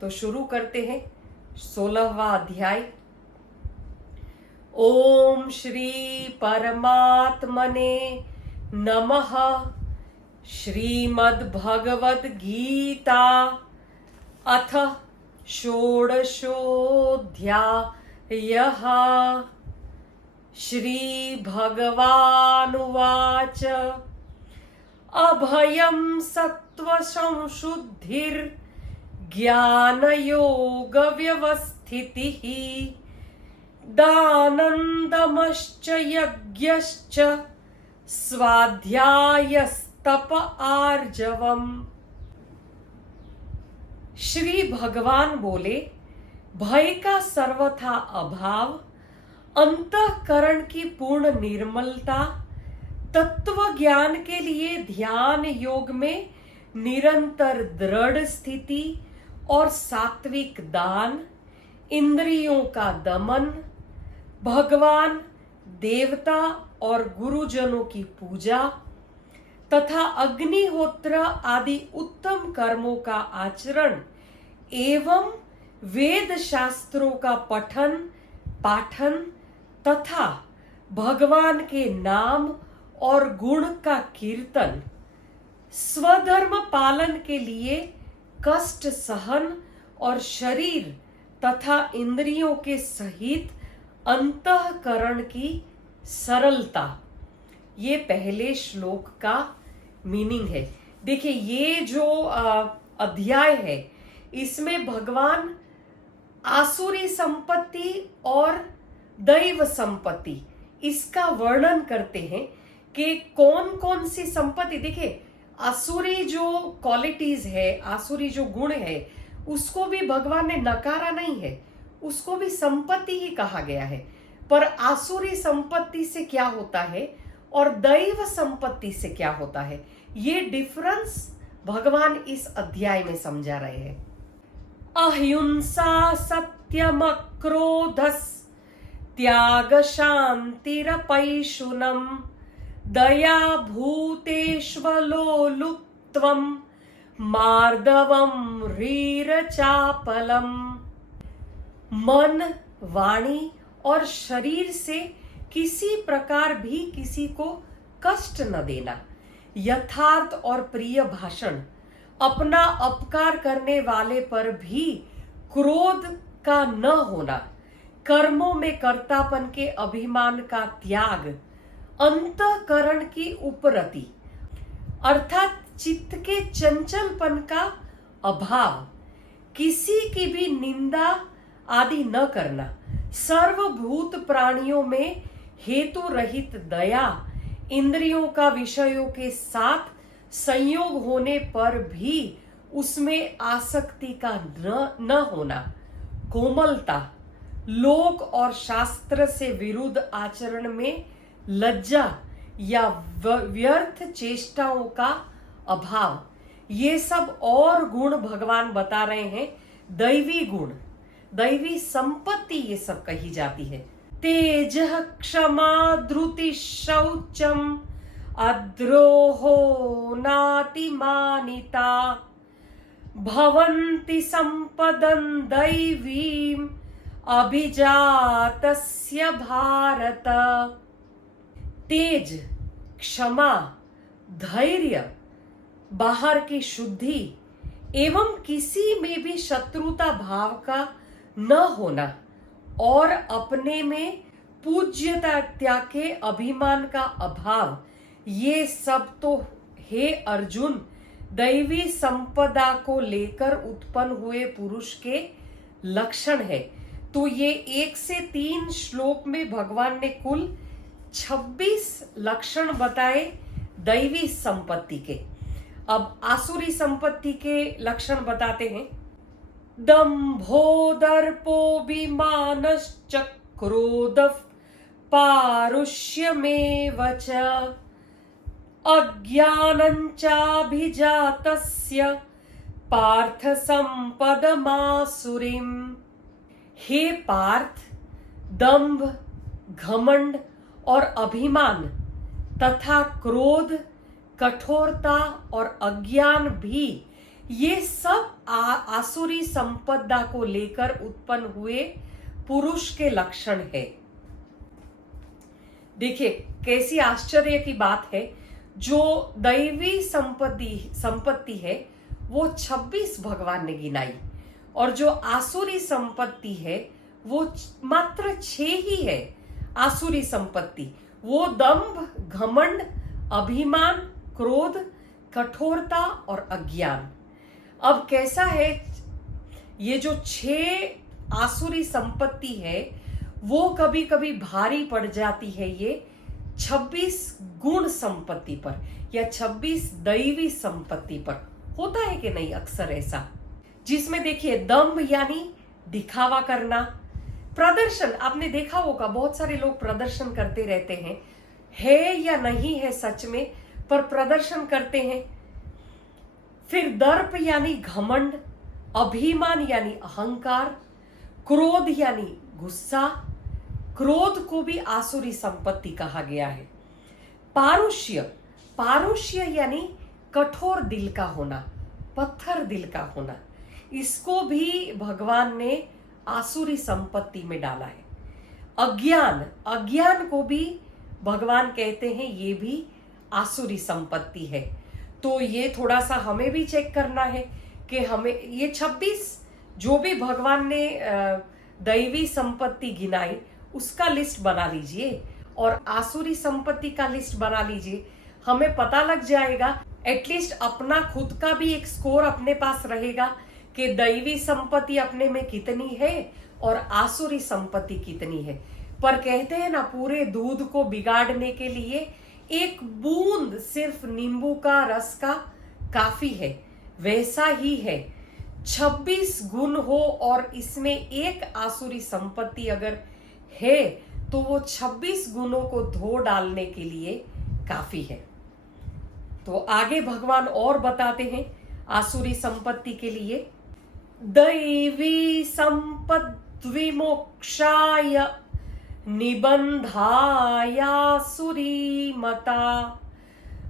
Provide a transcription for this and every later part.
तो शुरू करते हैं 16वां अध्याय। ओम श्री परमात्मने नमः। श्रीमद् भगवद गीता अथ षोडशोऽध्यायः। श्री भगवानुवाच अभयं सत्त्वसंशुद्धिर्ज्ञानयोगव्यवस्थितिः दानन्दमश्च यज्ञश्च स्वाध्यायस्तप आर्जवम्। श्री भगवान बोले, भय का सर्वथा अभाव, अंतःकरण की पूर्ण निर्मलता, तत्व ज्ञान के लिए ध्यान योग में निरंतर दृढ़ स्थिति और सात्विक दान, इंद्रियों का दमन, भगवान, देवता और गुरुजनों की पूजा तथा अग्निहोत्र आदि उत्तम कर्मों का आचरण एवं वेद शास्त्रों का पठन पाठन तथा भगवान के नाम और गुण का कीर्तन, स्वधर्म पालन के लिए कष्ट सहन और शरीर तथा इंद्रियों के सहित अंतःकरण की सरलता। ये पहले श्लोक का मीनिंग है। देखिए, ये जो अध्याय है इसमें भगवान आसुरी संपत्ति और दैव संपत्ति इसका वर्णन करते हैं कि कौन कौन सी संपत्ति। देखिए, आसुरी जो क्वालिटीज है, आसुरी जो गुण है, उसको भी भगवान ने नकारा नहीं है, उसको भी संपत्ति ही कहा गया है। पर आसुरी संपत्ति से क्या होता है और दैव संपत्ति से क्या होता है, ये डिफरेंस भगवान इस अध्याय में समझा रहे हैं। अहिंसा सत्यम क्रोधस त्याग शांतिरपैशुनम दया भूतेष्वलोलुप्त्वं मार्दवम ह्रीरचापलम। मन, वाणी और शरीर से किसी प्रकार भी किसी को कष्ट न देना, यथार्थ और प्रिय भाषण, अपना अपकार करने वाले पर भी क्रोध का न होना, कर्मों में कर्तापन के अभिमान का त्याग, अंतःकरण की उपरति अर्थात चित्त के चंचलपन का अभाव, किसी की भी निंदा आदि न करना, सर्वभूत प्राणियों में हेतु रहित दया, इंद्रियों का विषयों के साथ संयोग होने पर भी उसमें आसक्ति का न होना, कोमलता, लोक और शास्त्र से विरुद्ध आचरण में लज्जा या व्यर्थ चेष्टाओं का अभाव, ये सब और गुण भगवान बता रहे हैं। दैवी गुण, दैवी संपत्ति ये सब कही जाती है। तेज क्षमा धृति शौचम अद्रोहो नातिमानिता भवन्ति संपदं दैवीम अभिजातस्य भारत। तेज, क्षमा, धैर्य, बाहर की शुद्धि एवं किसी में भी शत्रुता भाव का न होना और अपने में पूज्यता त्याग के अभिमान का अभाव, ये सब तो हे अर्जुन दैवी संपदा को लेकर उत्पन्न हुए पुरुष के लक्षण है। तो ये 1 से 3 श्लोक में भगवान ने कुल 26 लक्षण बताए दैवी संपत्ति के। अब आसुरी संपत्ति के लक्षण बताते हैं। दंभो दर्पोऽभिमानश्च क्रोधः पारुष्यमेव च अज्ञानञ्चाभिजातस्य पार्थ संपदमासुरीम्। हे पार्थ, दंभ, घमंड और अभिमान तथा क्रोध, कठोरता और अज्ञान भी ये सब आसुरी संपदा को लेकर उत्पन्न हुए पुरुष के लक्षण है। देखिए कैसी आश्चर्य की बात है, जो दैवी संपत्ति है वो 26 भगवान ने गिनाई, और जो आसुरी संपत्ति है वो मात्र 6 ही है। आसुरी संपत्ति वो दंभ, घमंड, अभिमान, क्रोध, कठोरता और अज्ञान। अब कैसा है, ये जो 6 आसुरी संपत्ति है वो कभी कभी भारी पड़ जाती है ये 26 गुण संपत्ति पर या 26 दैवी संपत्ति पर। होता है कि नहीं अक्सर ऐसा, जिसमें देखिए दंभ यानी दिखावा करना, प्रदर्शन। आपने देखा होगा बहुत सारे लोग प्रदर्शन करते रहते हैं, है या नहीं है सच में, पर प्रदर्शन करते हैं। फिर दर्प यानी घमंड, अभिमान यानी अहंकार, क्रोध यानी गुस्सा। क्रोध को भी आसुरी संपत्ति कहा गया है। पारुष्य, पारुष्य यानी कठोर दिल का होना, पत्थर दिल का होना, इसको भी भगवान ने आसुरी संपत्ति में डाला है। अज्ञान, अज्ञान को भी भगवान कहते हैं ये भी आसुरी संपत्ति है। तो ये थोड़ा सा हमें भी चेक करना है कि हमें ये 26 जो भी भगवान ने दैवी संपत्ति गिनाई उसका लिस्ट बना लीजिए और आसुरी संपत्ति का लिस्ट बना लीजिए। हमें पता लग जाएगा, एटलीस्ट अपना खुद का भी एक स्कोर अपने पास रहेगा कि दैवी संपत्ति अपने में कितनी है और आसुरी संपत्ति कितनी है। पर कहते हैं ना, पूरे दूध को बिगाड़ने के लिए एक बूंद सिर्फ नींबू का रस का काफी है। वैसा ही है, 26 गुण हो और इसमें एक आसुरी संपत्ति अगर है तो वो 26 गुणों को धो डालने के लिए काफी है। तो आगे भगवान और बताते हैं आसुरी संपत्ति के लिए, दैवी संपद् विमोक्षाय निबंधायासुरी मता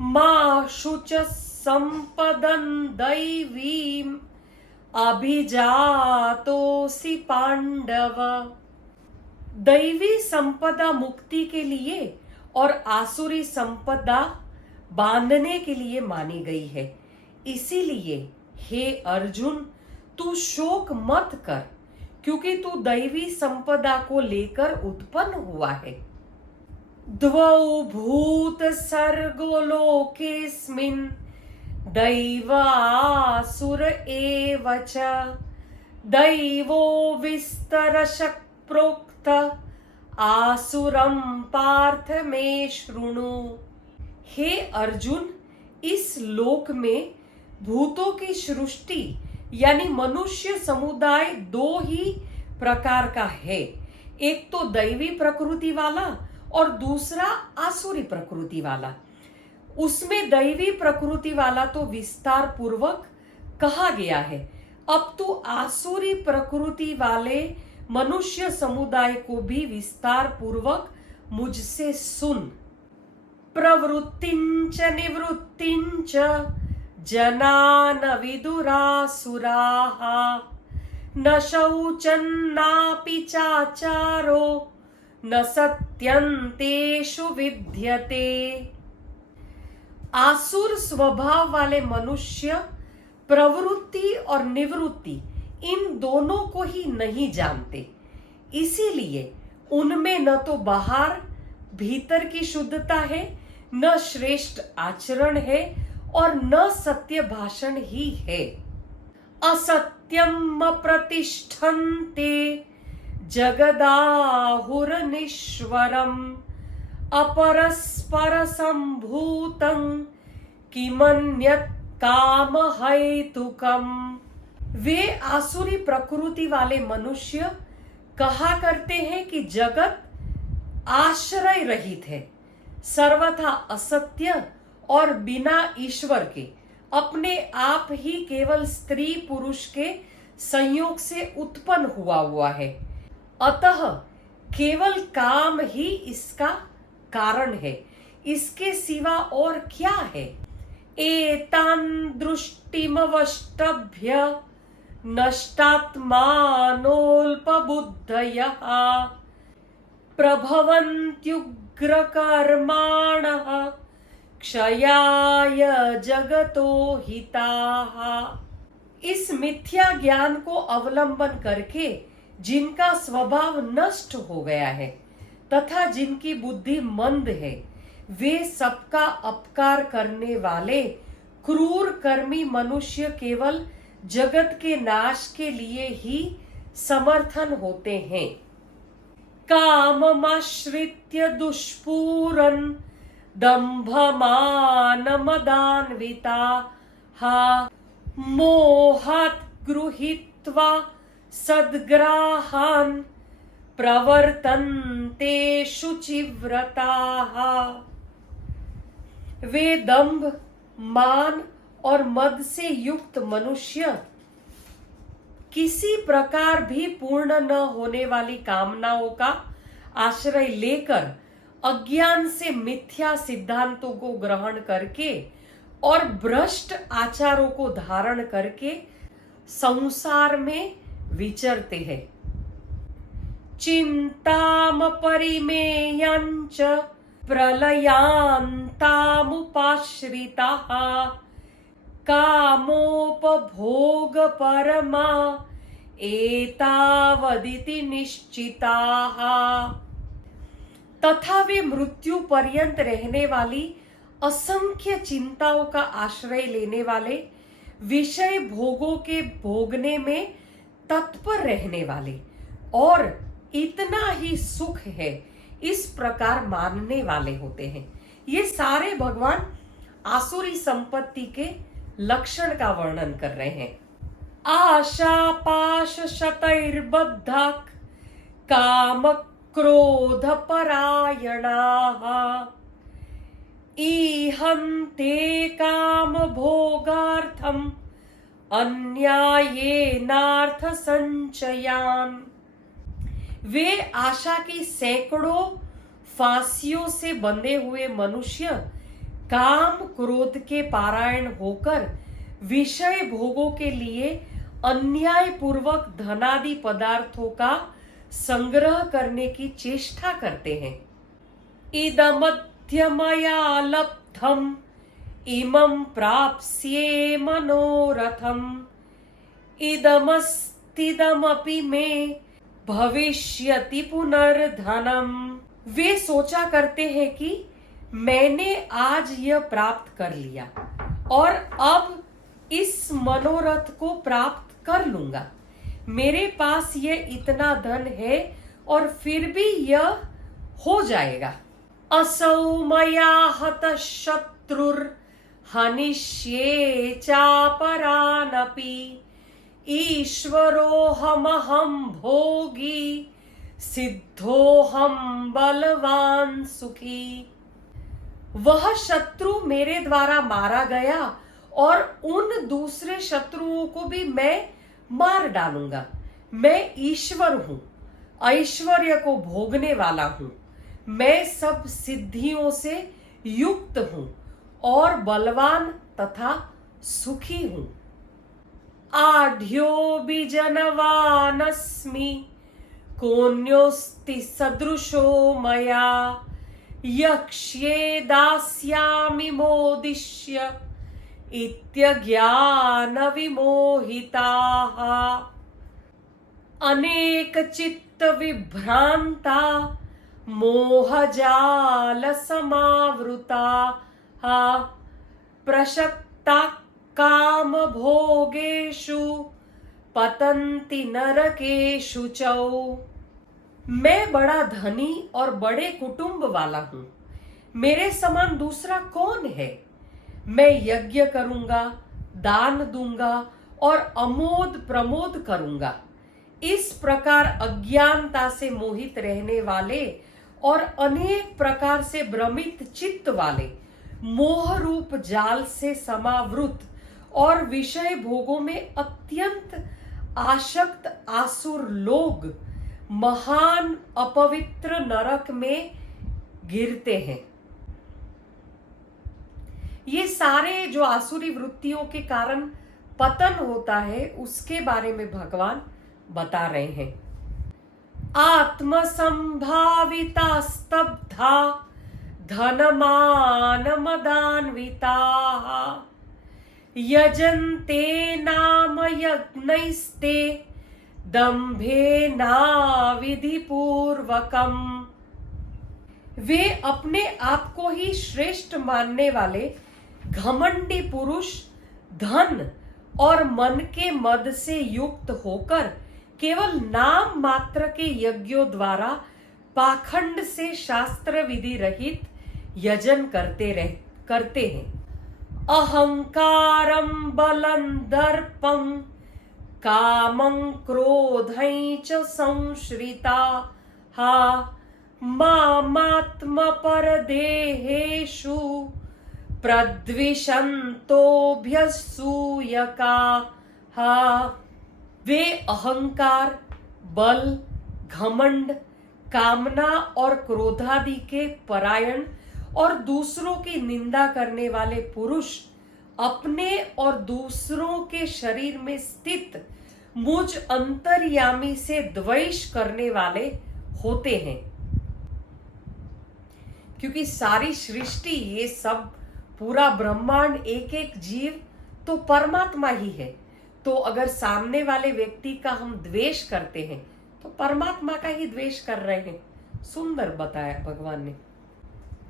मा शुच संपदं दैवीम अभिजातोसि पांडव। दैवी संपदा मुक्ति के लिए और आसुरी संपदा बांधने के लिए मानी गई है। इसीलिए हे अर्जुन, तू शोक मत कर, क्योंकि तू दैवी संपदा को लेकर उत्पन्न हुआ है। द्वौ भूत सर्गो लोकेस्मिन् दैवासुर एव च दैवो विस्तरशः प्रोक्त आसुरं पार्थ मे शृणु। हे अर्जुन, इस लोक में भूतों की सृष्टि यानी मनुष्य समुदाय 2 ही प्रकार का है। एक तो दैवी प्रकृति वाला और दूसरा आसुरी प्रकृति वाला। उसमें दैवी प्रकृति वाला तो विस्तार पूर्वक कहा गया है। अब तो आसुरी प्रकृति वाले मनुष्य समुदाय को भी विस्तार पूर्वक मुझसे सुन। प्रवृत्तिंच निवृत्तिंच जना न विदुरासुराः न शौचन्नापि चाचारो न सत्यन्तेषु विद्यते। आसुर स्वभाव वाले मनुष्य प्रवृत्ति और निवृत्ति इन दोनों को ही नहीं जानते, इसीलिए उनमें न तो बाहर भीतर की शुद्धता है, न श्रेष्ठ आचरण है और न सत्य भाषण ही है। असत्यम प्रतिष्ठन्ते जगदाहुरनीश्वरम अपरस्पर संभूतं किमन्यत् काम हेतुकम। वे आसुरी प्रकृति वाले मनुष्य कहा करते हैं कि जगत आश्रय रहित है, सर्वथा असत्य और बिना ईश्वर के अपने आप ही केवल स्त्री पुरुष के संयोग से उत्पन्न हुआ है। अतः केवल काम ही इसका कारण है, इसके सिवा और क्या है। एतान् दृष्टिमवष्टभ्य नष्टात्मानोऽल्पबुद्धयः प्रभवन्त्युग्रकर्माणः क्षयाय जगतो हिताः। इस मिथ्या ज्ञान को अवलंबन करके जिनका स्वभाव नष्ट हो गया है तथा जिनकी बुद्धि मंद है, वे सबका अपकार करने वाले क्रूर कर्मी मनुष्य केवल जगत के नाश के लिए ही समर्थन होते हैं। काममाश्रित्य दुष्पूरन् दम्भमानमदान्विताः मोहात् गृहीत्वा सद्ग्राहान् प्रवर्तन्ते शुचिव्रताः। वे दंभ, मान और मद से युक्त मनुष्य किसी प्रकार भी पूर्ण न होने वाली कामनाओं का आश्रय लेकर अज्ञान से मिथ्या सिद्धांतों को ग्रहण करके और भ्रष्ट आचारों को धारण करके संसार में विचरते हैं। चिंतामपरिमेयञ्च प्रलयान्तामुपाश्रिताः कामोपभोगपरमा एतावदिति निश्चिताः। तथा वे मृत्यु पर्यंत रहने वाली असंख्य चिंताओं का आश्रय लेने वाले, विषय भोगों के भोगने में तत्पर रहने वाले और इतना ही सुख है इस प्रकार मानने वाले होते हैं। ये सारे भगवान आसुरी संपत्ति के लक्षण का वर्णन कर रहे हैं। आशा पाश शतैर्बद्धा काम क्रोध परायणाः ईहन्ते काम भोगार्थम अन्यायेनार्थ संचयान। वे आशा की सैकड़ों फांसियों से बंधे हुए मनुष्य काम क्रोध के पारायण होकर विषय भोगों के लिए अन्याय पूर्वक धनादि पदार्थों का संग्रह करने की चेष्टा करते हैं। इदमद्य मया लब्धम इमं प्राप्स्ये मनोरथम इदमस्तिदमपि मे भविष्यति पुनर्धनम। वे सोचा करते हैं कि मैंने आज यह प्राप्त कर लिया और अब इस मनोरथ को प्राप्त कर लूंगा। मेरे पास ये इतना धन है और फिर भी यह हो जाएगा। असौ मया हतः शत्रुर् हनिष्ये चापरानपि ईश्वरोऽहमहं भोगी सिद्धोऽहं बलवान सुखी। वह शत्रु मेरे द्वारा मारा गया और उन दूसरे शत्रुओं को भी मैं मार डालूंगा। मैं ईश्वर हूं, ऐश्वर्य को भोगने वाला हूं, मैं सब सिद्धियों से युक्त हूं और बलवान तथा सुखी हूं। आढ्यो बिजनवानस्मि कोऽन्योऽस्ति सदृशो मया यक्ष्ये दास्यामि मोदिष्य इत्यज्ञान विमोहिताः। अनेक चित्त विभ्रांता मोहजाल समावृताः प्रसक्ता काम भोगेषु पतन्ति नरकेषु च। मैं बड़ा धनी और बड़े कुटुंब वाला हूं, मेरे समान दूसरा कौन है? मैं यज्ञ करूंगा, दान दूंगा और अमोद प्रमोद करूंगा। इस प्रकार अज्ञानता से मोहित रहने वाले और अनेक प्रकार से भ्रमित चित्त वाले, मोह रूप जाल से समावृत और विषय भोगों में अत्यंत आसक्त आसुर लोग महान अपवित्र नरक में गिरते हैं। ये सारे जो आसुरी वृत्तियों के कारण पतन होता है उसके बारे में भगवान बता रहे हैं। आत्म संभाविता स्तब्धा धनमान मदान्विता यजन्ते नाम यज्ञैस्ते दंभेना विधि पूर्वकम। वे अपने आप को ही श्रेष्ठ मानने वाले घमंडी पुरुष धन और मन के मद से युक्त होकर केवल नाम मात्र के यज्ञों द्वारा पाखंड से शास्त्र विधि रहित यजन करते हैं। अहंकारं बलं दर्पं कामं क्रोधं च संश्रिताः मामात्मपरदेहेषु प्रद्विषन्तोऽभ्यसूयकाः। वे अहंकार, बल, घमंड, कामना और क्रोधादि के परायण और दूसरों की निंदा करने वाले पुरुष अपने और दूसरों के शरीर में स्थित मुझ अंतर्यामी से द्वेष करने वाले होते हैं। क्योंकि सारी सृष्टि, ये सब पूरा ब्रह्मांड, एक एक जीव तो परमात्मा ही है। तो अगर सामने वाले व्यक्ति का हम द्वेष करते हैं तो परमात्मा का ही द्वेष कर रहे हैं। सुंदर बताया भगवान ने।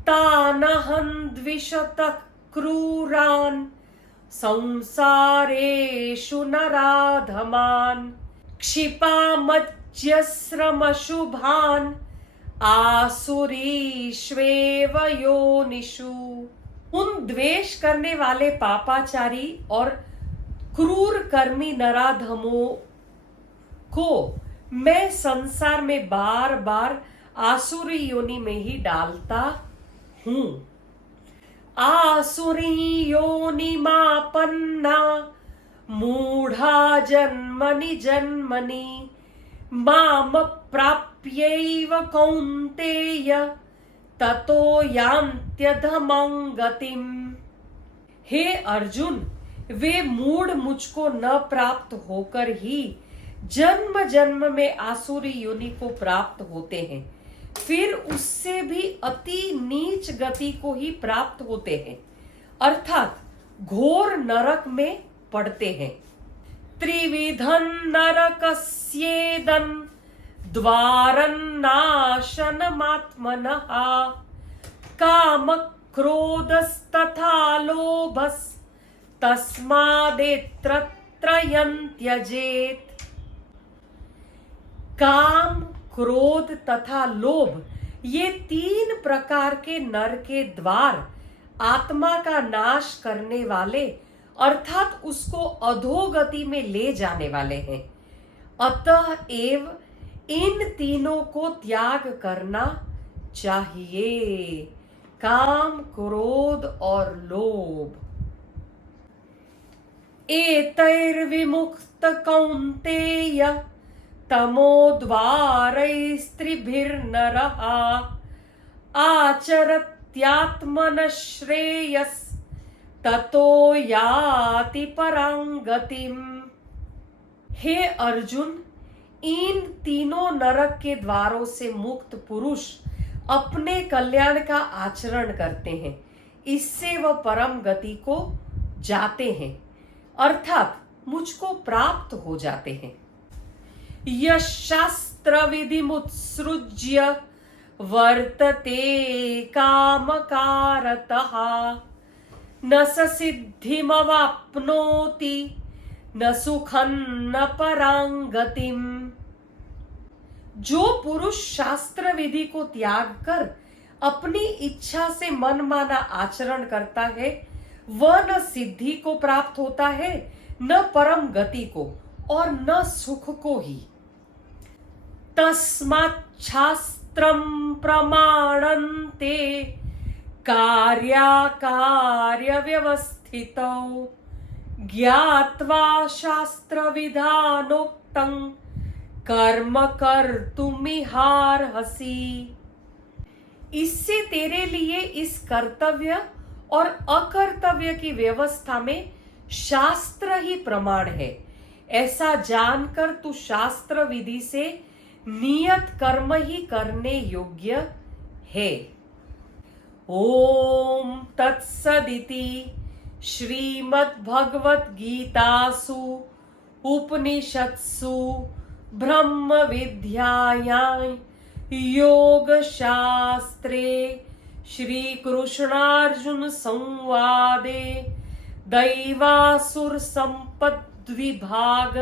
तानहं द्विषतः क्रूरान् संसारेषु नराधमान् क्षिपामज्यस्रमशुभान् आसुरीष्वेव योनिषु। उन द्वेष करने वाले पापाचारी और क्रूर कर्मी नराधमों को मैं संसार में बार बार आसुरी योनि में ही डालता हूं। आसुरी योनिमापन्ना मूढ़ा जन्मनि जन्मनि माम प्राप्यैव कौन्तेय ततो यान्त्यधमं गतिम्। हे अर्जुन, वे मूढ़ मुझको न प्राप्त होकर ही जन्म जन्म में आसुरी योनि को प्राप्त होते हैं, फिर उससे भी अति नीच गति को ही प्राप्त होते हैं, अर्थात घोर नरक में पड़ते हैं। त्रिविधं नरकस्येदं द्वारन्नाशनमात्मनः काम क्रोधस्तथा लोभस् तस्मादेत्रत्रयं त्यजेत्। काम, क्रोध तथा लोभ, ये तीन प्रकार के नर के द्वार आत्मा का नाश करने वाले अर्थात उसको अधोगति में ले जाने वाले हैं। अतः एव इन तीनों को त्याग करना चाहिए, काम, क्रोध और लोभ। एतैर्विमुक्त कौन्तेय तमोद्वारैस्त्रिभिर्नरः आचरत्यात्मनः श्रेयस् ततो याति परां गतिम्। हे अर्जुन, इन तीनों नरक के द्वारों से मुक्त पुरुष अपने कल्याण का आचरण करते हैं, इससे वह परम गति को जाते हैं, अर्थात मुझको प्राप्त हो जाते हैं। यशास्त्र विधिमुत्सृज्य वर्तते कामकारतः न स सिद्धिमवाप्नोति न सुखं न परां गतिम्। जो पुरुष शास्त्र विधि को त्याग कर अपनी इच्छा से मनमाना आचरण करता है वह न सिद्धि को प्राप्त होता है, न परम गति को और न सुख को ही। तस्मात् शास्त्रं प्रमाणन्ते कार्याकार्य व्यवस्थितौ ज्ञात्वा शास्त्र विधानोक्तं कर्म कर्तुमिहार्हसि। इससे तेरे लिए इस कर्तव्य और अकर्तव्य की व्यवस्था में शास्त्र ही प्रमाण है, ऐसा जानकर तू शास्त्र विधि से नियत कर्म ही करने योग्य है। ओम तत्सदिति श्रीमद्भगवत गीतासु उपनिषत्सु ब्रह्म विद्यायां योग शास्त्रे श्री कृष्णार्जुन संवादे दैवासुर संपद्विभाग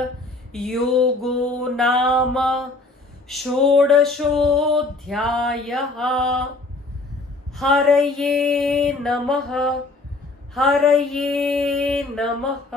योगो नाम षोडशोऽध्यायः। हरये नमः, हरये नमः।